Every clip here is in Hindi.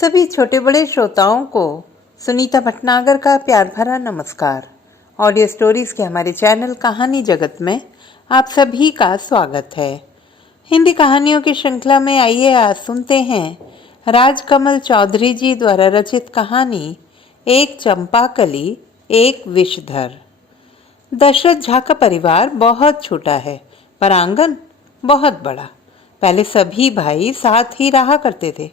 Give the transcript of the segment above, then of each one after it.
सभी छोटे बड़े श्रोताओं को सुनीता भटनागर का प्यार भरा नमस्कार। ऑडियो स्टोरीज के हमारे चैनल कहानी जगत में आप सभी का स्वागत है। हिंदी कहानियों की श्रृंखला में आइए आज सुनते हैं राजकमल चौधरी जी द्वारा रचित कहानी एक चंपाकली एक विषधर। दशरथ झा का परिवार बहुत छोटा है पर आंगन बहुत बड़ा। पहले सभी भाई साथ ही रहा करते थे।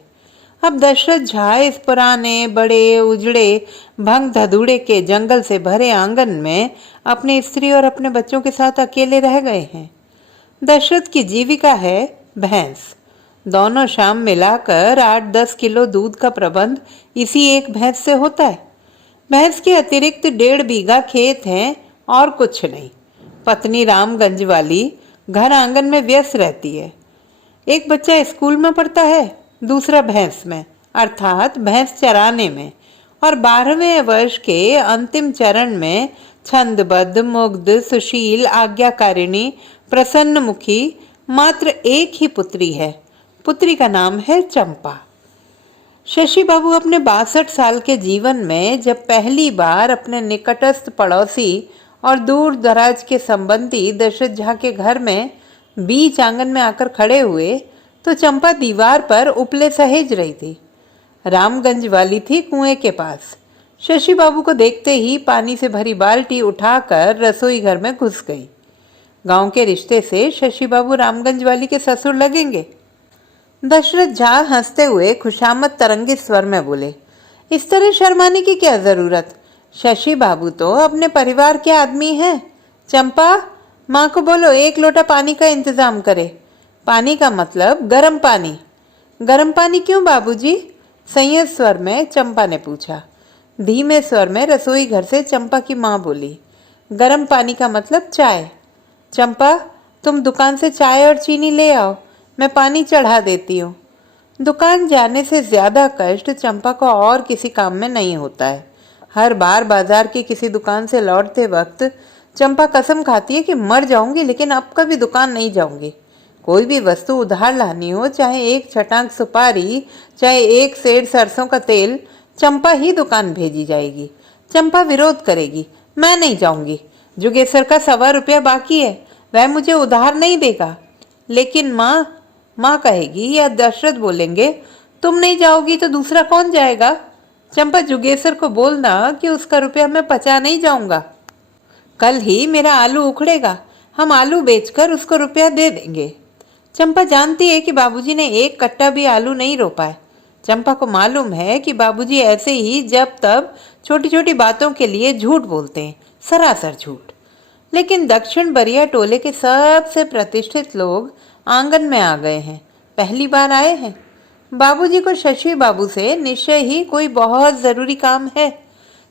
अब दशरथ झा इस पुराने बड़े उजड़े भंग धधूड़े के जंगल से भरे आंगन में अपनी स्त्री और अपने बच्चों के साथ अकेले रह गए हैं। दशरथ की जीविका है भैंस। दोनों शाम मिलाकर 8-10 किलो दूध का प्रबंध इसी एक भैंस से होता है। भैंस के अतिरिक्त 1.5 बीघा खेत है और कुछ नहीं। पत्नी रामगंज वाली घर आंगन में व्यस्त रहती है। एक बच्चा स्कूल में पढ़ता है, दूसरा भैंस में अर्थात भैंस चराने में, और 12वें वर्ष के अंतिम चरण में छंदबद्ध मुग्ध सुशील आज्ञाकारिणी प्रसन्नमुखी मात्र एक ही पुत्री है। पुत्री का नाम है चंपा। शशि बाबू अपने 62 साल के जीवन में जब पहली बार अपने निकटस्थ पड़ोसी और दूर दराज के संबंधी दशरथ झा के घर में बीच आंगन में आकर खड़े हुए तो चंपा दीवार पर उपले सहेज रही थी। रामगंज वाली थी कुएं के पास। शशि बाबू को देखते ही पानी से भरी बाल्टी उठाकर रसोई घर में घुस गई। गांव के रिश्ते से शशि बाबू रामगंज वाली के ससुर लगेंगे। दशरथ झा हंसते हुए खुशामद तरंगे स्वर में बोले, इस तरह शर्माने की क्या जरूरत? शशि बाबू तो अपने परिवार के आदमी हैं। चंपा, माँ को बोलो 1 लोटा पानी का इंतजाम करे। पानी का मतलब गर्म पानी। गर्म पानी क्यों बाबूजी? संयत स्वर में चंपा ने पूछा। धीमे स्वर में रसोई घर से चंपा की माँ बोली, गर्म पानी का मतलब चाय। चंपा, तुम दुकान से चाय और चीनी ले आओ, मैं पानी चढ़ा देती हूँ। दुकान जाने से ज्यादा कष्ट चंपा को और किसी काम में नहीं होता है। हर बार बाजार की किसी दुकान से लौटते वक्त चंपा कसम खाती है कि मर जाऊंगी लेकिन अब कभी दुकान नहीं जाऊंगी। कोई भी वस्तु उधार लानी हो, चाहे 1 छटांग सुपारी, चाहे 1 सेर सरसों का तेल, चंपा ही दुकान भेजी जाएगी। चंपा विरोध करेगी, मैं नहीं जाऊंगी, जुगेसर का 1.25 रुपया बाकी है, वह मुझे उधार नहीं देगा। लेकिन माँ कहेगी या दशरथ बोलेंगे, तुम नहीं जाओगी तो दूसरा कौन जाएगा? चंपा, जुगेसर को बोलना कि उसका रुपया मैं पचा नहीं जाऊंगा। कल ही मेरा आलू उखड़ेगा, हम आलू बेचकर उसको रुपया दे देंगे। चंपा जानती है कि बाबूजी ने 1 कट्टा भी आलू नहीं रोपा है। चंपा को मालूम है कि बाबूजी ऐसे ही जब तब छोटी छोटी बातों के लिए झूठ बोलते हैं, सरासर झूठ। लेकिन दक्षिण बरिया टोले के सबसे प्रतिष्ठित लोग आंगन में आ गए हैं, पहली बार आए हैं। बाबूजी को शशि बाबू से निश्चय ही कोई बहुत जरूरी काम है।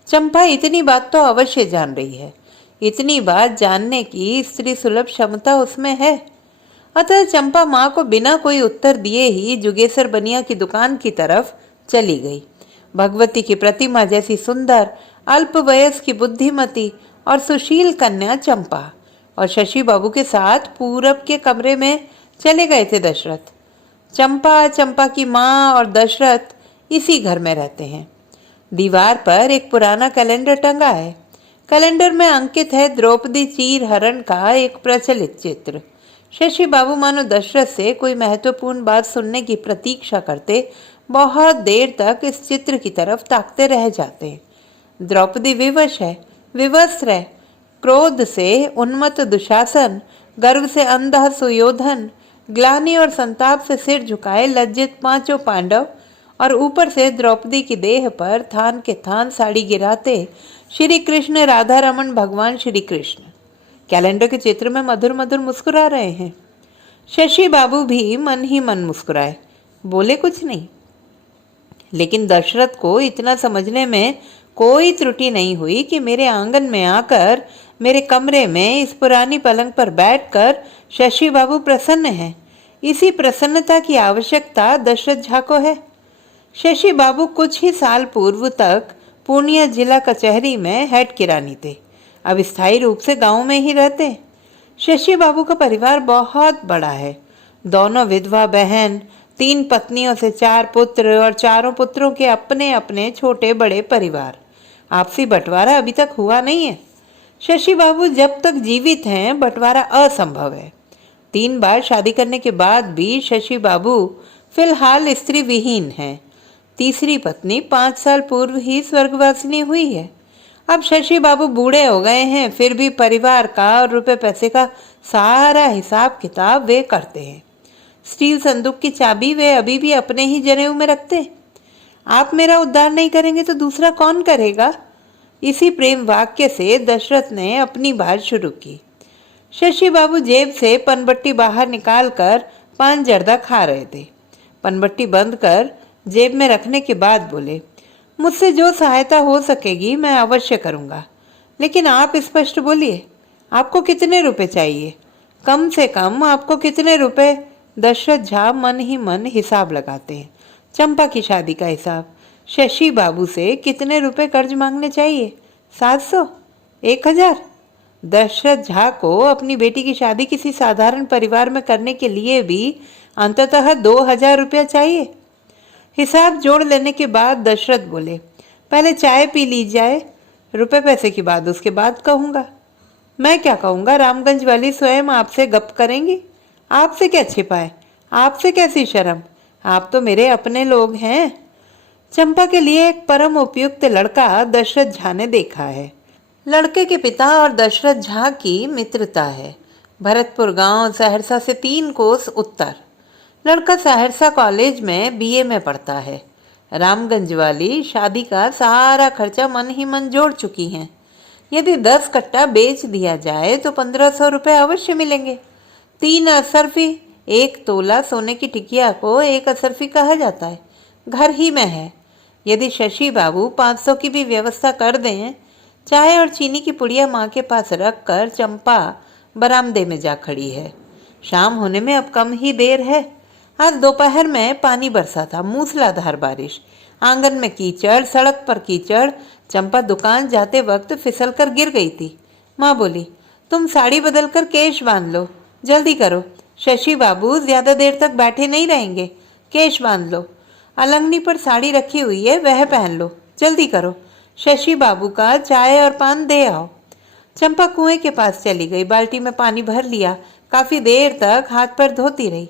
चंपा इतनी बात तो अवश्य जान रही है। इतनी बात जानने की स्त्री सुलभ क्षमता उसमें है। अतः चंपा माँ को बिना कोई उत्तर दिए ही जुगेसर बनिया की दुकान की तरफ चली गई। भगवती की प्रतिमा जैसी सुंदर अल्प वयस की बुद्धिमती और सुशील कन्या चंपा और शशि बाबू के साथ पूरब के कमरे में चले गए थे दशरथ। चंपा की माँ और दशरथ इसी घर में रहते हैं। दीवार पर एक पुराना कैलेंडर टंगा है। कैलेंडर में अंकित है द्रौपदी चीर हरण का एक प्रचलित चित्र। शशि बाबू मानो दशरथ से कोई महत्वपूर्ण बात सुनने की प्रतीक्षा करते बहुत देर तक इस चित्र की तरफ ताकते रह जाते। द्रौपदी विवश है, विवस्त्र है। क्रोध से उन्मत्त दुशासन, गर्व से अंधा सुयोधन, ग्लानि और संताप से सिर झुकाए लज्जित 5 पांडव और ऊपर से द्रौपदी की देह पर थान के थान साड़ी गिराते श्री कृष्ण, राधा रमन, भगवान श्री कृष्ण कैलेंडर के चित्र में मधुर मधुर मुस्कुरा रहे हैं। शशि बाबू भी मन ही मन मुस्कुराए, बोले कुछ नहीं। लेकिन दशरथ को इतना समझने में कोई त्रुटि नहीं हुई कि मेरे आंगन में आकर मेरे कमरे में इस पुरानी पलंग पर बैठकर शशि बाबू प्रसन्न हैं। इसी प्रसन्नता की आवश्यकता दशरथ झा को है। शशि बाबू कुछ ही साल पूर्व तक पूर्णिया जिला कचहरी में हेड किरानी थे, अब स्थायी रूप से गांव में ही रहते। शशि बाबू का परिवार बहुत बड़ा है। दोनों विधवा बहन 3 पत्नियों से 4 पुत्र और चारों पुत्रों के अपने अपने छोटे बड़े परिवार। आपसी बंटवारा अभी तक हुआ नहीं है। शशि बाबू जब तक जीवित हैं बंटवारा असंभव है। 3 बार शादी करने के बाद भी शशि बाबू फिलहाल स्त्री विहीन हैं। तीसरी पत्नी 5 साल पूर्व ही स्वर्गवासिनी हुई है। अब शशि बाबू बूढ़े हो गए हैं, फिर भी परिवार का और रुपए पैसे का सारा हिसाब किताब वे करते हैं। स्टील संदूक की चाबी वे अभी भी अपने ही जनेऊ में रखते। आप मेरा उद्धार नहीं करेंगे तो दूसरा कौन करेगा? इसी प्रेम वाक्य से दशरथ ने अपनी बात शुरू की। शशि बाबू जेब से पनबट्टी बाहर निकालकर पान जर्दा खा रहे थे। पनबट्टी बंद कर जेब में रखने के बाद बोले, मुझसे जो सहायता हो सकेगी मैं अवश्य करूंगा, लेकिन आप स्पष्ट बोलिए, आपको कितने रुपए चाहिए? कम से कम आपको कितने रुपए? दशरथ झा मन ही मन हिसाब लगाते हैं। चंपा की शादी का हिसाब। शशि बाबू से कितने रुपए कर्ज मांगने चाहिए? 700? 1000? दशरथ झा को अपनी बेटी की शादी किसी साधारण परिवार में करने के लिए भी अंततः 2000 रुपया चाहिए। हिसाब जोड़ लेने के बाद दशरथ बोले, पहले चाय पी ली जाए, रुपए पैसे की बात उसके बाद कहूँगा। मैं क्या कहूँगा? रामगंज वाली स्वयं आपसे गप करेंगी। आपसे क्या छिपाए? आपसे कैसी शर्म? आप तो मेरे अपने लोग हैं। चंपा के लिए एक परम उपयुक्त लड़का दशरथ झा ने देखा है। लड़के के पिता और दशरथ झा की मित्रता है। भरतपुर गांव सहरसा से 3 कोस उत्तर। लड़का सहरसा कॉलेज में बीए में पढ़ता है। रामगंज वाली शादी का सारा खर्चा मन ही मन जोड़ चुकी हैं। यदि 10 कट्टा बेच दिया जाए तो 1500 रुपये अवश्य मिलेंगे। 3 असरफी, 1 तोला सोने की टिकिया को 1 असरफी कहा जाता है। घर ही में है। यदि शशि बाबू 500 की भी व्यवस्था कर दें, चाय और चीनी की पुड़िया माँ के पास रख कर चंपा बरामदे में जा खड़ी है। शाम होने में अब कम ही देर है। आज दोपहर में पानी बरसा था, मूसलाधार बारिश। आंगन में कीचड़, सड़क पर कीचड़। चंपा दुकान जाते वक्त फिसल कर गिर गई थी। माँ बोली, तुम साड़ी बदल कर केश बांध लो, जल्दी करो। शशि बाबू ज्यादा देर तक बैठे नहीं रहेंगे। केश बांध लो। अलंगनी पर साड़ी रखी हुई है, वह पहन लो, जल्दी करो। शशि बाबू का चाय और पान दे आओ। चंपा कुएं के पास चली गई, बाल्टी में पानी भर लिया। काफी देर तक हाथ पर धोती रही।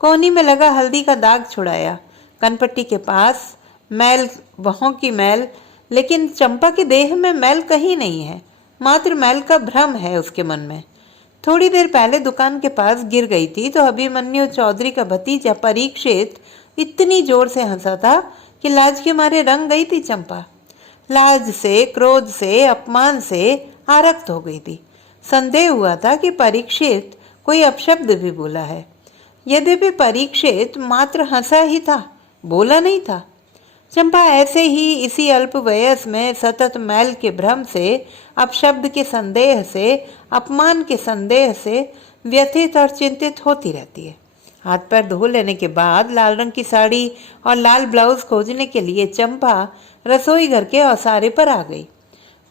कोहनी में लगा हल्दी का दाग छुड़ाया। कनपट्टी के पास मैल, वहों की मैल, लेकिन चंपा के देह में मैल कहीं नहीं है। मात्र मैल का भ्रम है उसके मन में। थोड़ी देर पहले दुकान के पास गिर गई थी तो अभिमन्यु चौधरी का भतीजा परीक्षित इतनी जोर से हंसा था कि लाज के मारे रंग गई थी चंपा। लाज से, क्रोध से, अपमान से आरक्त हो गई थी। संदेह हुआ था कि परीक्षित कोई अपशब्द भी बोला है। यद्यपि परीक्षित मात्र हंसा ही था, बोला नहीं था। चंपा ऐसे ही इसी अल्प वयस में सतत मैल के भ्रम से, अपशब्द के संदेह से, अपमान के संदेह से व्यथित और चिंतित होती रहती है। हाथ पैर धो लेने के बाद लाल रंग की साड़ी और लाल ब्लाउज खोजने के लिए चंपा रसोई घर के औसारे पर आ गई।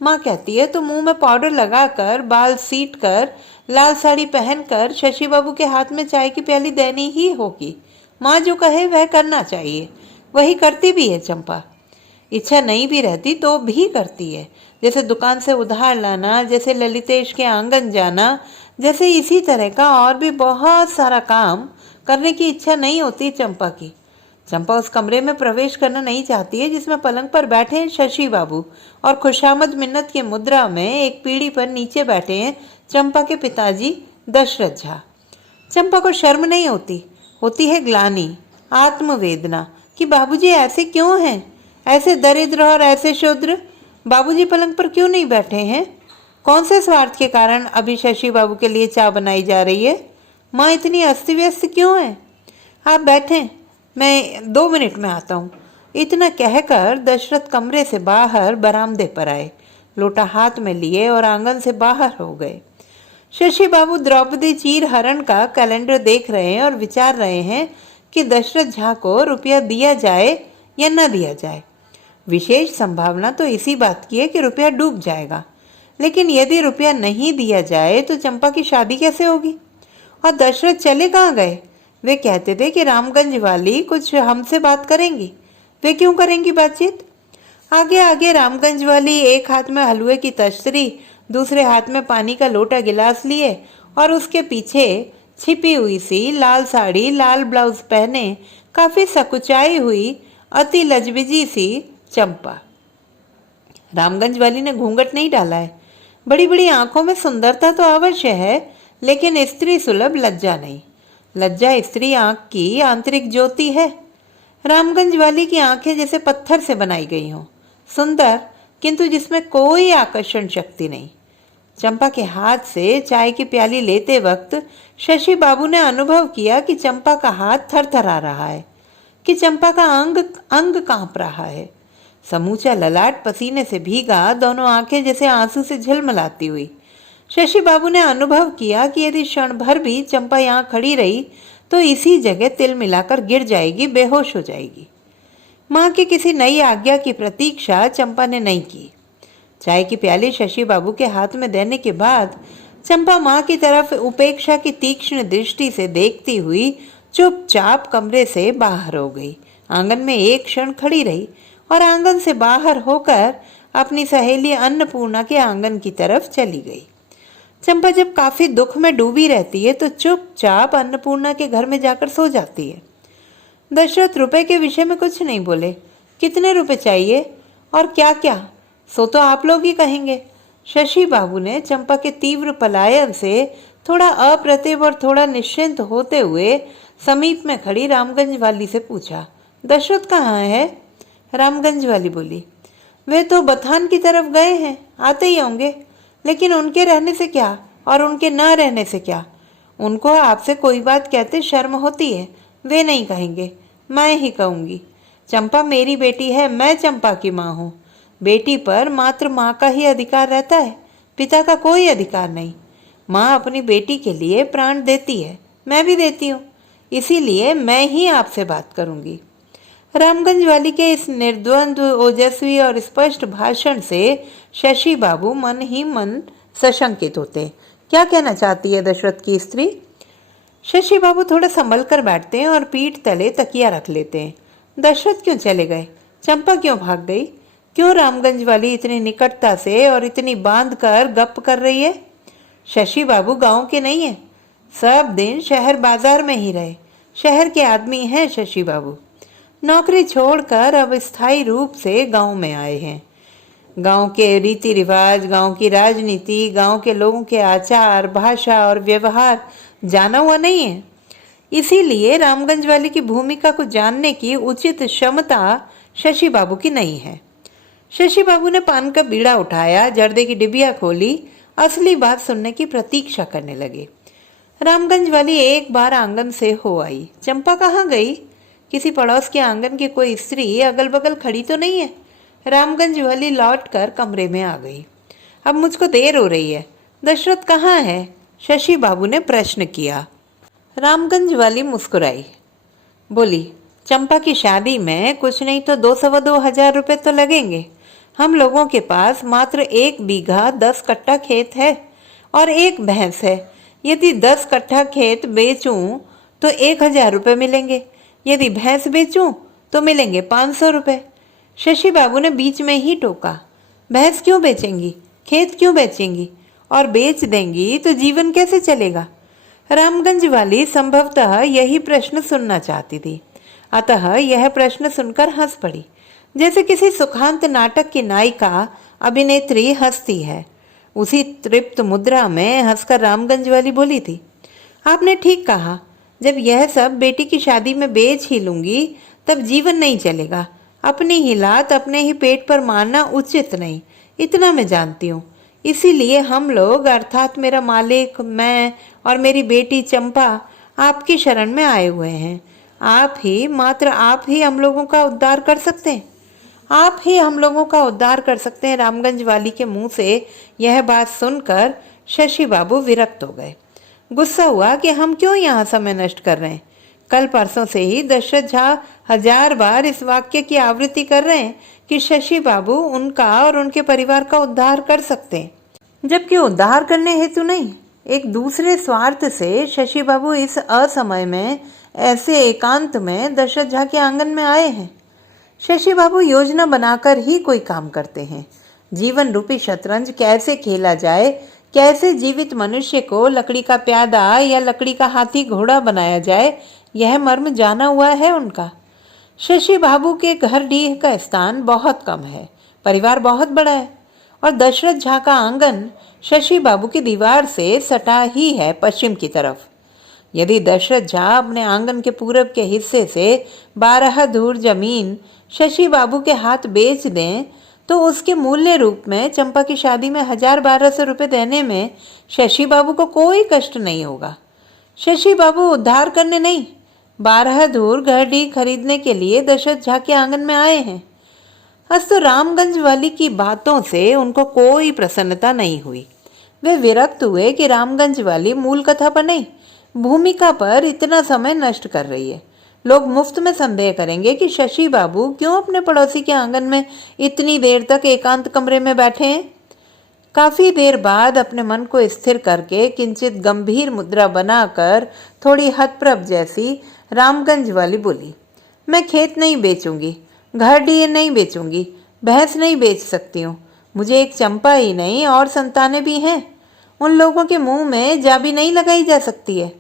माँ कहती है तो मुंह में पाउडर लगाकर, बाल सीट कर, लाल साड़ी पहनकर शशि बाबू के हाथ में चाय की प्याली देनी ही होगी। माँ जो कहे वह करना चाहिए, वही करती भी है चंपा। इच्छा नहीं भी रहती तो भी करती है। जैसे दुकान से उधार लाना, जैसे ललितेश के आंगन जाना, जैसे इसी तरह का और भी बहुत सारा काम करने की इच्छा नहीं होती चंपा की। चंपा उस कमरे में प्रवेश करना नहीं चाहती है जिसमें पलंग पर बैठे हैं शशि बाबू और खुशामद मिन्नत की मुद्रा में एक पीढ़ी पर नीचे बैठे हैं चंपा के पिताजी दशरथ झा। चंपा को शर्म नहीं होती, होती है ग्लानि, आत्मवेदना कि बाबूजी ऐसे क्यों हैं, ऐसे दरिद्र और ऐसे शूद्र। बाबूजी पलंग पर क्यों नहीं बैठे हैं? कौन से स्वार्थ के कारण अभी शशि बाबू के लिए चाय बनाई जा रही है? माँ इतनी अस्त व्यस्त क्यों है? आप बैठें, मैं 2 मिनट में आता हूँ। इतना कहकर दशरथ कमरे से बाहर बरामदे पर आए, लोटा हाथ में लिए और आंगन से बाहर हो गए। शशि बाबू द्रौपदी चीर हरण का कैलेंडर देख रहे हैं और विचार रहे हैं कि दशरथ झा को रुपया दिया जाए या न दिया जाए। विशेष संभावना तो इसी बात की है कि रुपया डूब जाएगा, लेकिन यदि रुपया नहीं दिया जाए तो चंपा की शादी कैसे होगी? और दशरथ चले कहाँ गए? वे कहते थे कि रामगंज वाली कुछ हमसे बात करेंगी। वे क्यों करेंगी बातचीत? आगे आगे रामगंज वाली एक हाथ में हलवे की तश्तरी, दूसरे हाथ में पानी का लोटा गिलास लिए और उसके पीछे छिपी हुई सी लाल साड़ी, लाल ब्लाउज पहने, काफी सकुचाई हुई, अति लजबिजी सी चंपा। रामगंज वाली ने घूंघट नहीं डाला है। बड़ी बड़ी आंखों में सुंदरता तो अवश्य है, लेकिन स्त्री सुलभ लज्जा नहीं। लज्जा स्त्री आंख की आंतरिक ज्योति है। रामगंज वाली की आंखें जैसे पत्थर से बनाई गई हों, सुंदर किंतु जिसमें कोई आकर्षण शक्ति नहीं। चंपा के हाथ से चाय की प्याली लेते वक्त शशि बाबू ने अनुभव किया कि चंपा का हाथ थरथरा रहा है, कि चंपा का अंग अंग कांप रहा है। समूचा ललाट पसीने से भीगा, दोनों आंखें जैसे आंसू से झिलमिलाती हुई। शशि बाबू ने अनुभव किया कि यदि क्षण भर भी चंपा यहाँ खड़ी रही तो इसी जगह तिल मिलाकर गिर जाएगी, बेहोश हो जाएगी। माँ की किसी नई आज्ञा की प्रतीक्षा चंपा ने नहीं की। चाय की प्याली शशि बाबू के हाथ में देने के बाद चंपा माँ की तरफ उपेक्षा की तीक्ष्ण दृष्टि से देखती हुई चुपचाप कमरे से बाहर हो गई। आंगन में एक क्षण खड़ी रही और आंगन से बाहर होकर अपनी सहेली अन्नपूर्णा के आंगन की तरफ चली गई। चंपा जब काफी दुख में डूबी रहती है तो चुपचाप अन्नपूर्णा के घर में जाकर सो जाती है। दशरथ रुपए के विषय में कुछ नहीं बोले। कितने रुपए चाहिए और क्या क्या, सो तो आप लोग ही कहेंगे। शशि बाबू ने चंपा के तीव्र पलायन से थोड़ा अप्रतिभ और थोड़ा निश्चिंत होते हुए समीप में खड़ी रामगंज वाली से पूछा, दशरथ कहाँ है? रामगंज वाली बोली, वे तो बथान की तरफ गए हैं, आते ही होंगे। लेकिन उनके रहने से क्या और उनके न रहने से क्या? उनको आपसे कोई बात कहते शर्म होती है। वे नहीं कहेंगे, मैं ही कहूंगी। चंपा मेरी बेटी है, मैं चंपा की माँ हूँ। बेटी पर मात्र माँ का ही अधिकार रहता है, पिता का कोई अधिकार नहीं। माँ अपनी बेटी के लिए प्राण देती है, मैं भी देती हूँ, इसीलिए मैं ही आपसे बात करूंगी। रामगंज वाली के इस निर्द्वंद्व, ओजस्वी और स्पष्ट भाषण से शशि बाबू मन ही मन सशंकित होते। क्या कहना चाहती है दशरथ की स्त्री? शशि बाबू थोड़ा संभल कर बैठते हैं और पीठ तले तकिया रख लेते हैं। दशरथ क्यों चले गए? चंपा क्यों भाग गई? क्यों रामगंज वाली इतनी निकटता से और इतनी बांध कर गप कर रही है? शशि बाबू गांव के नहीं है, सब दिन शहर बाजार में ही रहे, शहर के आदमी हैं शशि बाबू। नौकरी छोड़कर अब स्थायी रूप से गांव में आए हैं। गांव के रीति रिवाज, गांव की राजनीति, गांव के लोगों के आचार, भाषा और व्यवहार जाना हुआ नहीं है। इसीलिए रामगंज वाली की भूमिका को जानने की उचित क्षमता शशि बाबू की नहीं है। शशि बाबू ने पान का बीड़ा उठाया, जर्दे की डिबिया खोली, असली बात सुनने की प्रतीक्षा करने लगे। रामगंज वाली एक बार आंगन से हो आई। चंपा कहाँ गई? किसी पड़ोस के आंगन की कोई स्त्री अगल बगल खड़ी तो नहीं है? रामगंज वाली लौटकर कमरे में आ गई। अब मुझको देर हो रही है, दशरथ कहाँ है? शशि बाबू ने प्रश्न किया। रामगंज वाली मुस्कुराई, बोली, चंपा की शादी में कुछ नहीं तो 200-2,000 रुपए तो लगेंगे। हम लोगों के पास मात्र 1 बीघा 10 कट्ठा खेत है और 1 भैंस है। यदि 10 कट्ठा खेत बेचूं तो 1,000 रुपये मिलेंगे, यदि भैंस बेचूं तो मिलेंगे 500 रुपये। शशि बाबू ने बीच में ही टोका, भैंस क्यों बेचेंगी, खेत क्यों बेचेंगी, और बेच देंगी तो जीवन कैसे चलेगा? रामगंज वाली संभवतः यही प्रश्न सुनना चाहती थी, अतः यह प्रश्न सुनकर हंस पड़ी, जैसे किसी सुखांत नाटक की नायिका अभिनेत्री हंसती है। उसी तृप्त मुद्रा में हंसकर रामगंज वाली बोली थी, आपने ठीक कहा, जब यह सब बेटी की शादी में बेच ही लूंगी तब जीवन नहीं चलेगा। अपनी ही लात अपने ही पेट पर मारना उचित नहीं, इतना मैं जानती हूँ। इसीलिए हम लोग, अर्थात मेरा मालिक, मैं और मेरी बेटी चंपा आपकी शरण में आए हुए हैं। आप ही, मात्र आप ही हम लोगों का उद्धार कर सकते हैं। आप ही हम लोगों का उद्धार कर सकते हैं। रामगंज वाली के मुंह से यह बात सुनकर शशि बाबू विरक्त हो गए। गुस्सा हुआ कि हम क्यों यहाँ समय नष्ट कर रहे हैं। कल परसों से ही दशरथ झा 1000 बार इस वाक्य की आवृत्ति कर रहे हैं कि शशि बाबू उनका और उनके परिवार का उद्धार कर सकते हैं, जबकि उद्धार करने हेतु नहीं, एक दूसरे स्वार्थ से शशि बाबू इस असमय में ऐसे एकांत में दशरथ झा के आंगन में आए हैं। शशि बाबू योजना बनाकर ही कोई काम करते हैं। जीवन रूपी शतरंज कैसे खेला जाए, कैसे जीवित मनुष्य को लकड़ी का प्यादा या लकड़ी का हाथी घोड़ा बनाया जाए, यह मर्म जाना हुआ है उनका। शशि बाबू के घर डीह का स्थान बहुत कम है, परिवार बहुत बड़ा है और दशरथ झा का आंगन शशि बाबू की दीवार से सटा ही है पश्चिम की तरफ। यदि दशरथ झा अपने आंगन के पूरब के हिस्से से 12 धूर जमीन शशि बाबू के हाथ बेच दें तो उसके मूल्य रूप में चंपा की शादी में 1000-1200 रुपये देने में शशि बाबू को कोई कष्ट नहीं होगा। शशि बाबू उद्धार करने नहीं, 12 धूर घरडी खरीदने के लिए दशरथ झा के आंगन में आए हैं। अस्तु रामगंज वाली की बातों से उनको कोई प्रसन्नता नहीं हुई। वे विरक्त हुए कि रामगंज वाली मूल कथा पर नहीं, भूमिका पर इतना समय नष्ट कर रही है। लोग मुफ्त में संदेह करेंगे कि शशि बाबू क्यों अपने पड़ोसी के आंगन में इतनी देर तक एकांत कमरे में बैठे हैं। काफी देर बाद अपने मन को स्थिर करके किंचित गंभीर मुद्रा बनाकर थोड़ी हतप्रभ जैसी रामगंज वाली बोली, मैं खेत नहीं बेचूंगी, घर डीह नहीं बेचूंगी, भैंस नहीं बेच सकती हूँ। मुझे एक चंपा ही नहीं और संतानें भी हैं, उन लोगों के मुंह में जाबी नहीं लगाई जा सकती है।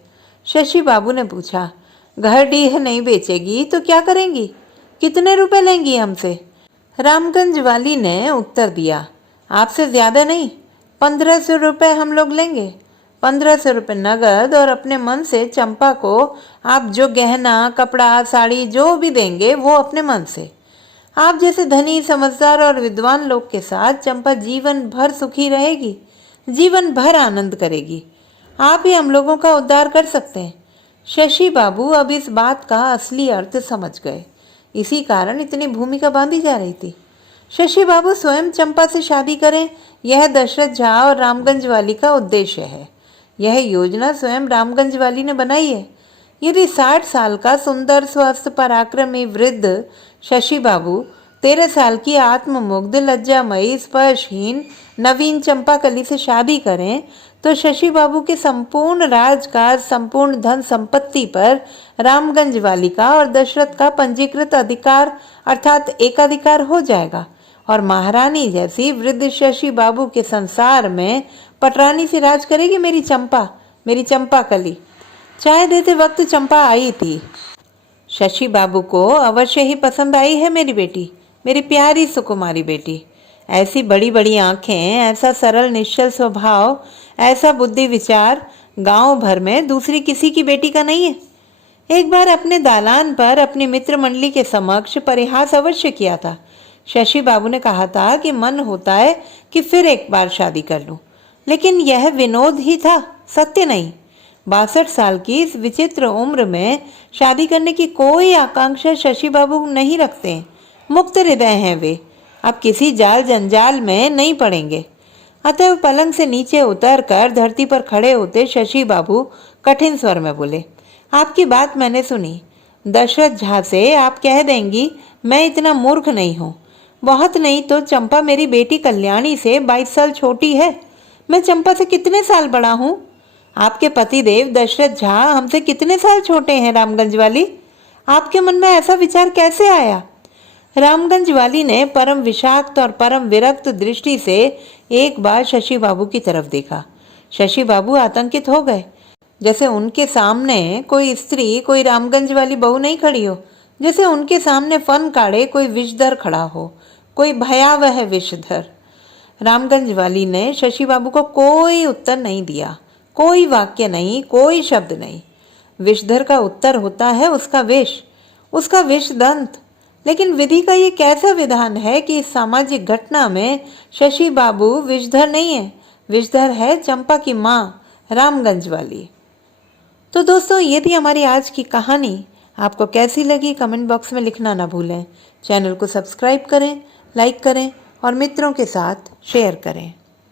शशि बाबू ने पूछा, घर डीह नहीं बेचेगी तो क्या करेंगी, कितने रुपए लेंगी हमसे? रामगंज वाली ने उत्तर दिया, आपसे ज्यादा नहीं, 1500 रुपये हम लोग लेंगे। 1500 रुपये नगद और अपने मन से चंपा को आप जो गहना कपड़ा साड़ी जो भी देंगे वो अपने मन से। आप जैसे धनी समझदार और विद्वान लोग के साथ चंपा जीवन भर सुखी रहेगी, जीवन भर आनंद करेगी। आप ही हम लोगों का उद्धार कर सकते हैं। शशि बाबू अब इस बात का असली अर्थ समझ गए, इसी कारण इतनी भूमिका बांधी जा रही थी। शशि बाबू स्वयं चंपा से शादी करें, यह दशरथ झा और रामगंज वाली का उद्देश्य है। यह योजना स्वयं रामगंज वाली ने बनाई है। यदि 60 साल का सुंदर स्वस्थ पराक्रमी वृद्ध शशि बाबू 13 साल की आत्ममुग्ध लज्जामयी स्पर्शहीन नवीन चंपाकली से शादी करें तो शशि बाबू के संपूर्ण राजकाज संपूर्ण धन संपत्ति पर रामगंज वाली का और दशरथ का पंजीकृत अधिकार अर्थात एकाधिकार हो जाएगा और महारानी जैसी वृद्ध शशि बाबू के संसार में पटरानी से राज करेगी मेरी चंपाकली। चाय देते वक्त चंपा आई थी। शशि बाबू को अवश्य ही पसंद आई है मेरी बेटी, मेरी प्यारी सुकुमारी बेटी। ऐसी बड़ी बड़ी आंखें, ऐसा सरल निश्चल स्वभाव, ऐसा बुद्धि विचार गांव भर में दूसरी किसी की बेटी का नहीं है। एक बार अपने दालान पर अपनी मित्र मंडली के समक्ष परिहास अवश्य किया था। शशि बाबू ने कहा था कि मन होता है कि फिर एक बार शादी कर लूं, लेकिन यह विनोद ही था, सत्य नहीं। 62 साल की इस विचित्र उम्र में शादी करने की कोई आकांक्षा शशि बाबू नहीं रखते हैं। मुक्त हृदय हैं वे, अब किसी जाल जंजाल में नहीं पड़ेंगे। अतः पलंग से नीचे उतरकर धरती पर खड़े होते शशि बाबू कठिन स्वर में बोले, आपकी बात मैंने सुनी। दशरथ झा से आप कह देंगी मैं इतना मूर्ख नहीं हूँ। बहुत नहीं तो चंपा मेरी बेटी कल्याणी से 22 साल छोटी है। मैं चंपा से कितने साल बड़ा हूँ? आपके पतिदेव दशरथ झा हमसे कितने साल छोटे हैं? रामगंज वाली, आपके मन में ऐसा विचार कैसे आया? रामगंज वाली ने परम विषाक्त और परम विरक्त दृष्टि से एक बार शशि बाबू की तरफ देखा। शशि बाबू आतंकित हो गए, जैसे उनके सामने कोई स्त्री, कोई रामगंज वाली बहू नहीं खड़ी हो, जैसे उनके सामने फन काढ़े कोई विषधर खड़ा हो, कोई भयावह विषधर। रामगंज वाली ने शशि बाबू को कोई उत्तर नहीं दिया, कोई वाक्य नहीं, कोई शब्द नहीं। विषधर का उत्तर होता है उसका विष, उसका विष दंत। लेकिन विधि का ये कैसा विधान है कि इस सामाजिक घटना में शशि बाबू विषधर नहीं है, विषधर है चंपा की माँ रामगंज वाली। तो दोस्तों, यदि हमारी आज की कहानी आपको कैसी लगी कमेंट बॉक्स में लिखना ना भूलें। चैनल को सब्सक्राइब करें, लाइक करें और मित्रों के साथ शेयर करें।